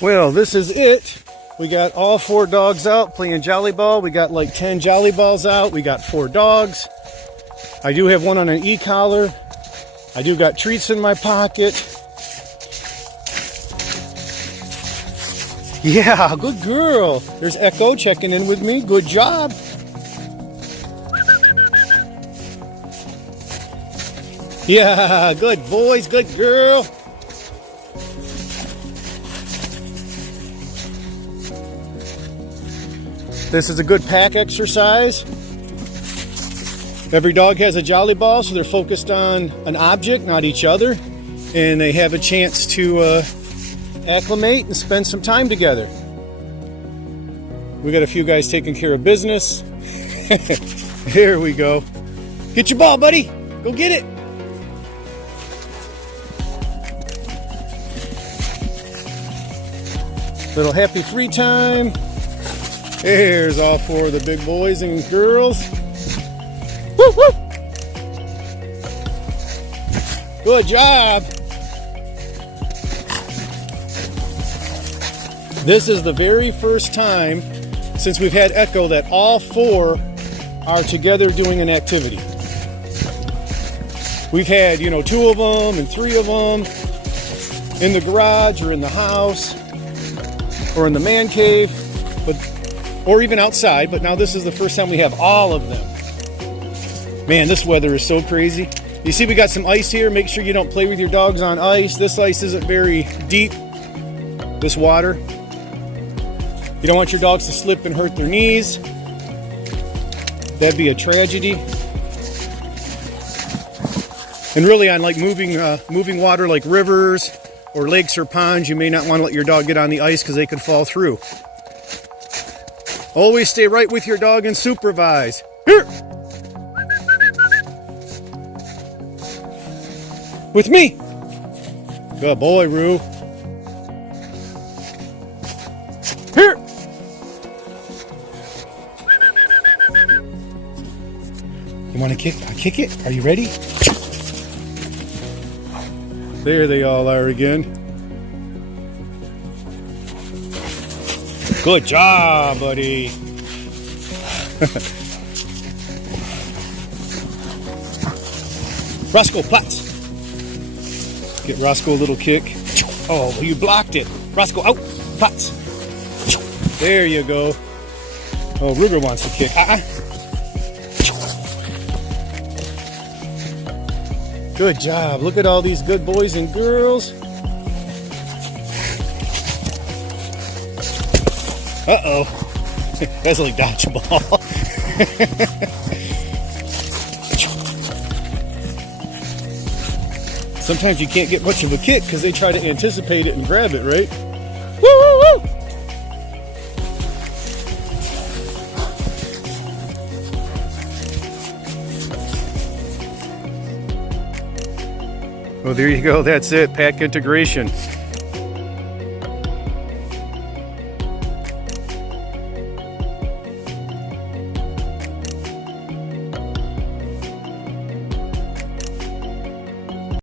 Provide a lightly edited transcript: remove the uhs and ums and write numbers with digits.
Well, this is it. We got all 4 dogs out playing jolly ball. We got like 10 jolly balls out. We got 4 dogs. I do have one on an e-collar. I do got treats in my pocket. Yeah, good girl. There's Echo checking in with me. Good job. Yeah, good boys, good girl. This is a good pack exercise. Every dog has a jolly ball, so they're focused on an object, not each other. And they have a chance to acclimate and spend some time together. We got a few guys taking care of business. Here we go. Get your ball, buddy. Go get it. Little happy free time. Here's all 4 of the big boys and girls. Woo, woo. Good job. This is the very first time since we've had Echo that all 4 are together doing an activity. We've had, 2 of them and 3 of them in the garage or in the house or in the man cave, or even outside, but now this is the first time we have all of them. Man, this weather is so crazy. You see we got some ice here. Make sure you don't play with your dogs on ice. This ice isn't very deep, this water. You don't want your dogs to slip and hurt their knees. That'd be a tragedy. And really on like moving water like rivers or lakes or ponds, you may not want to let your dog get on the ice because they could fall through. Always stay right with your dog and supervise. Here! With me! Good boy, Roo. Here! You want to kick? I kick it? Are you ready? There they all are again. Good job, buddy. Roscoe, Platts. Get Roscoe a little kick. Oh, you blocked it. Roscoe, out. Platts. There you go. Oh, Ruger wants to kick. Good job. Look at all these good boys and girls. Uh-oh. That's like dodgeball. Sometimes you can't get much of a kick because they try to anticipate it and grab it, right? Woo, woo, woo! Well, there you go. That's it. Pack integration.